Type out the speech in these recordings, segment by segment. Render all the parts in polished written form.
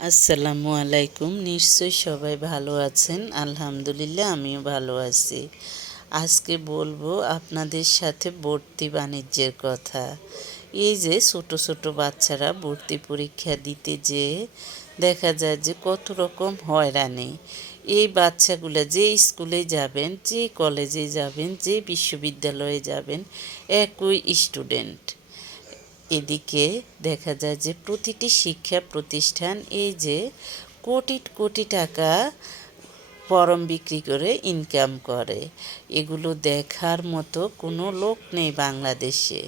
আসসালামু আলাইকুম। নিশ্চয়ই সবাই ভালো আছেন। আলহামদুলিল্লাহ আমিও ভালো আছি। আজকে বলবো আপনাদের সাথে ভর্তি বাণিজ্যের কথা। এই যে ছোট ছোট বাচ্চারা ভর্তি পরীক্ষা দিতে যেয়ে দেখা যায় যে কত রকম হয়রানি। এই বাচ্চাগুলো যে স্কুলে যাবেন, যে কলেজে যাবেন, যে বিশ্ববিদ্যালয়ে যাবেন, একই স্টুডেন্ট। এদিকে দেখা যায় যে প্রতিটি শিক্ষা প্রতিষ্ঠান এই যে কোটি কোটি টাকা ফরম বিক্রি করে ইনকাম করে, এগুলো দেখার মতো কোনো লোক নেই বাংলাদেশে।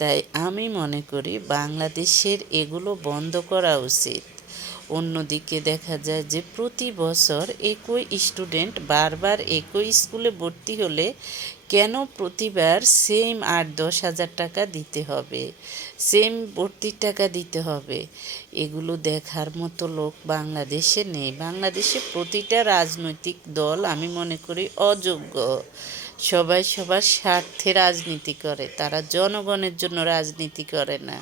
তাই আমি মনে করি বাংলাদেশের এগুলো বন্ধ করা উচিত। অন্যদিকে দেখা যায় যে প্রতি বছর একই স্টুডেন্ট বারবার একই স্কুলে ভর্তি হলে কেন প্রতিবার সেম ৮-১০ হাজার টাকা দিতে হবে, সেম ভর্তির টাকা দিতে হবে? এগুলো দেখার মতো লোক বাংলাদেশে নেই। বাংলাদেশে প্রতিটা রাজনৈতিক দল আমি মনে করি অযোগ্য। সবাই সবার স্বার্থে রাজনীতি করে, তারা জনগণের জন্য রাজনীতি করে না।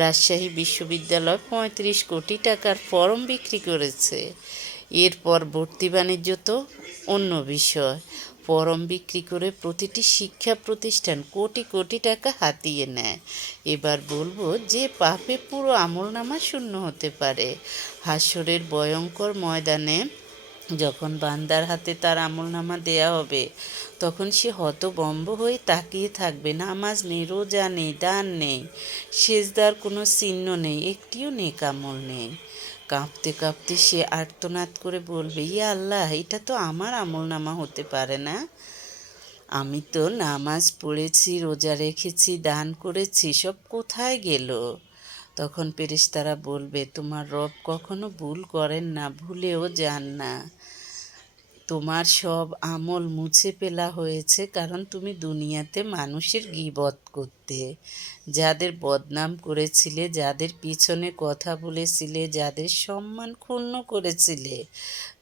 রাজশাহী বিশ্ববিদ্যালয় ৩৫ কোটি টাকার ফরম বিক্রি করেছে। এরপর ভর্তি বাণিজ্য তো অন্য বিষয়। ফরম বিক্রি করে প্রতিটি শিক্ষা প্রতিষ্ঠান কোটি কোটি টাকা হাতিয়ে নেয়। এবার বলবো যে পাপে পুরো আমলনামা শূন্য হতে পারে। হাসরের ভয়ঙ্কর ময়দানে যখন বান্দার হাতে তার আমলনামা দেয়া হবে, তখন সে হতভম্ব হয়ে তাকিয়ে থাকবে। নামাজ নেই, রোজা নেই, দান নেই, সেজদার কোনো চিহ্ন নেই, একটিও নেক আমল নেই। কাঁপতে কাঁপতে সে আর্তনাদ করে বলবে, ইয়া আল্লাহ, এটা তো আমার আমলনামা হতে পারে না। আমি তো নামাজ পড়েছি, রোজা রেখেছি, দান করেছি, সব কোথায় গেল? তখন ফেরেশতারা বলবে, তোমার রব কখনো ভুল করেন না, ভুলেও যান না। তোমার সব আমল মুছে ফেলা হয়েছে, কারণ তুমি দুনিয়াতে মানুষের গীবত করতে, যাদের বদনাম করেছিলে, যাদের পিছনে কথা বলেছিলে, যাদের সম্মান ক্ষুণ্ণ করেছিলে,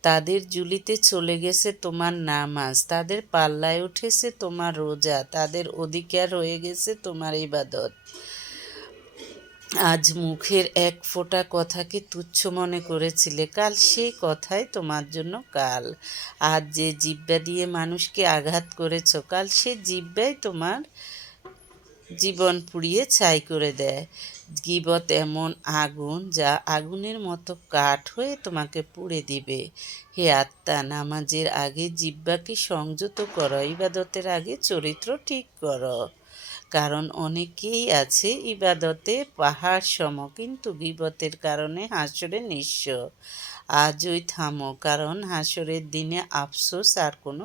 তাদের ঝুলিতে চলে গেছে তোমার নামাজ, তাদের পাল্লায় উঠেছে তোমার রোজা, তাদের অধিকার হয়ে গেছে তোমার ইবাদত। আজ মুখের এক ফোঁটা কথাকে তুচ্ছ মনে করেছিলে, কাল সেই কথাই তোমার জন্য কাল। আজ যে জিহ্বা দিয়ে মানুষকে আঘাত করেছ, কাল সে জিহ্বাই তোমার জীবন পুড়িয়ে ছাই করে দেয়। গীবত এমন আগুন, যা আগুনের মতো কাঠ হয়ে তোমাকে পুড়ে দিবে। হে আত্মা, নামাজের আগে জিহ্বাকে সংযত করো, ইবাদতের আগে চরিত্র ঠিক করো। কারণ অনেকেই আছে ইবাদতে পাহাড় সম, কিন্তু গীবতের কারণে হাসরে নিঃস্ব। আজই থামো, কারণ হাসরের দিনে আফসোস আর কোনো